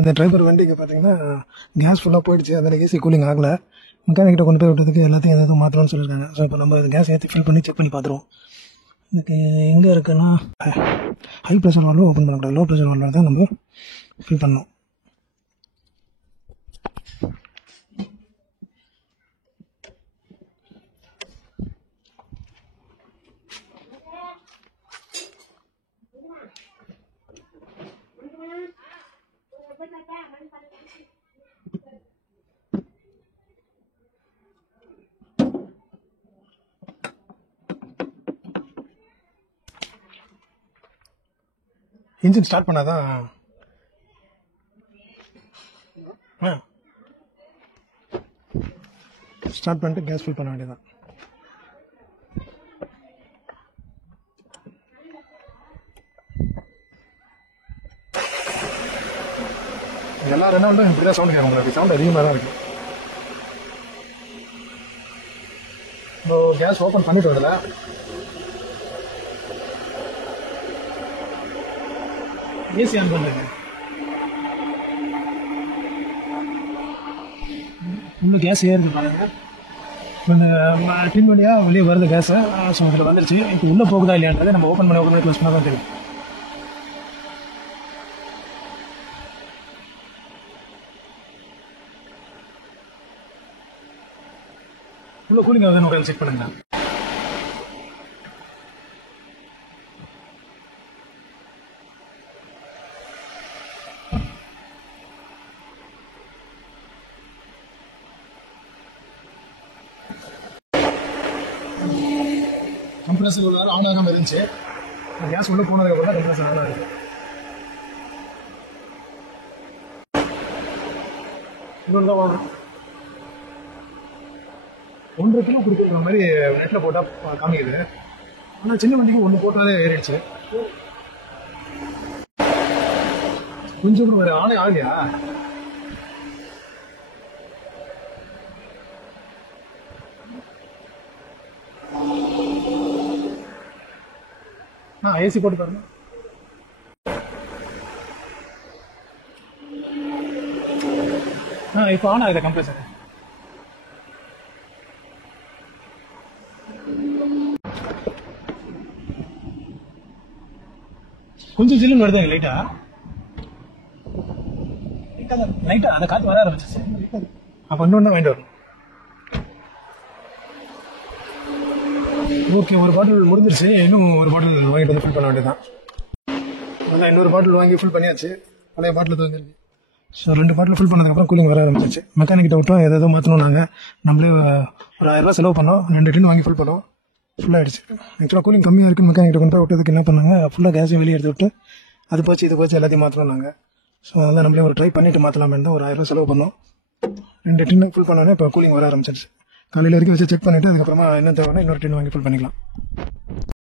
இந்த டிரைவர் வண்டிக்கு பார்த்தீங்கன்னா கேஸ் ஃபுல்லாக போயிடுச்சு, அதில் ஏசி கூலிங் ஆகலை. மெக்கானிக்கிட்ட கொண்டு போய் விட்டதுக்கு எல்லாத்தையும் எதாவது மாற்றணும்னு சொல்லியிருக்காங்க. ஸோ இப்போ நம்ம கேஸ் ஏற்றி ஃபில் பண்ணி செக் பண்ணி பார்த்துருவோம். இதுக்கு எங்கே இருக்குன்னா ஹை ப்ரெஷர் வால்வு ஓப்பன் பண்ணக்கூடாது, லோ ப்ரெஷர் வால்வில் தான் நம்ம ஃபில் பண்ணணும். இன்ஜின் ஸ்டார்ட் பண்ணாதான் ஸ்டார்ட் பண்ணிட்டு கேஸ் ஃபில் பண்ண வேண்டியதான். எல்லா ரெண்டாலும் இப்படி தான் சவுண்ட் கேட்கும், உங்களுக்கு சவுண்ட் அதிகமாக தான் இருக்குது. இப்போ கேஸ் ஓப்பன் பண்ணிட்டு வரல, ஏசி ஆன் பண்ணுங்க. உள்ள கேஸ் ஏறுது பாருங்க. இந்த டின் வழியாக வெளியே வருது கேஸு. ஸோ இதில் வந்துருச்சு. இப்போ உள்ளே போகுதா இல்லையான்றதை நம்ம ஓப்பன் பண்ணி க்ளோஸ் பண்ணால் தான் தெரியும். உள்ள கூலிங் ஆகுதுன்னு ஒரு செக் பண்ணுங்க. கம்ப்ரஸர் உள்ள ஆன் ஆகாமல் இருந்துச்சு. கேஸ் உள்ள போனதுக்கப்புறம் தான் கம்ப்ரஸர் ஆன் ஆகுது. இன்னொன்று தான் வாங்கணும். 1.5 கிலோ கொடுக்குற மாதிரி நெட்டில் போட்டால் காமிக்குது. ஆனால் சின்ன வண்டிக்கு 1 போட்டாலே ஏறிடுச்சு. கொஞ்சம் கூட வேறு ஆனே ஆகலையா? ஏசி போட்டு பாருங்க. இப்போ ஆன் ஆகுது கம்ப்ரஸர். கொஞ்சம் ஜில்லுன்னு வருது லைட்டா. அந்த காற்று வர ஆரம்பிச்சிச்சு. அப்போ இன்னொன்று வாங்கிட்டு வரும். ஓகே, ஒரு பாட்டில் முடிஞ்சிருச்சு. இன்னும் ஒரு பாட்டில் வாங்கிட்டு வந்து ஃபில் பண்ண வேண்டியதான். அதான் இன்னொரு பாட்டில் வாங்கி ஃபில் பண்ணியாச்சு. பழைய பாட்டில் தந்துருக்கு. ஸோ 2 பாட்டில் ஃபில் பண்ணதுக்கப்புறம் கூலிங் வர ஆரம்பிச்சிச்சு. மெக்கானிக்கிட்ட விட்டோம், எதாவது மாற்றணும். நாங்கள் நம்மளே ஒரு 1000 ரூபா செலவு பண்ணோம். 2 டின் வாங்கி ஃபில் பண்ணோம். ஃபுல்லாகிடுச்சு. ஆக்சுவலாக கூலிங் கம்மியாக இருக்குது. மெக்கானிக்கிட்ட கொண்டு போய் விட்டதுக்கு என்ன பண்ணாங்க, ஃபுல்லாக கேஸையும் வெளியே எடுத்து விட்டு அது போச்சு இது போச்சு எல்லாத்தையும் மாற்றணும் நாங்கள். ஸோ அதெல்லாம் நம்மளே ஒரு ட்ரை பண்ணிவிட்டு மாற்றலாமே தான் ஒரு 1000 ரூபா செலவு பண்ணோம். 2 டின்னு ஃபில் பண்ணோன்னே இப்போ கூலிங் வர ஆரம்பிச்சிருச்சு. காலையில் வரைக்கும் வச்சு செக் பண்ணிவிட்டு அதுக்கப்புறமா என்ன தேவைன்னா இன்னொரு டின் வாங்கி ஃபில் பண்ணிக்கலாம்.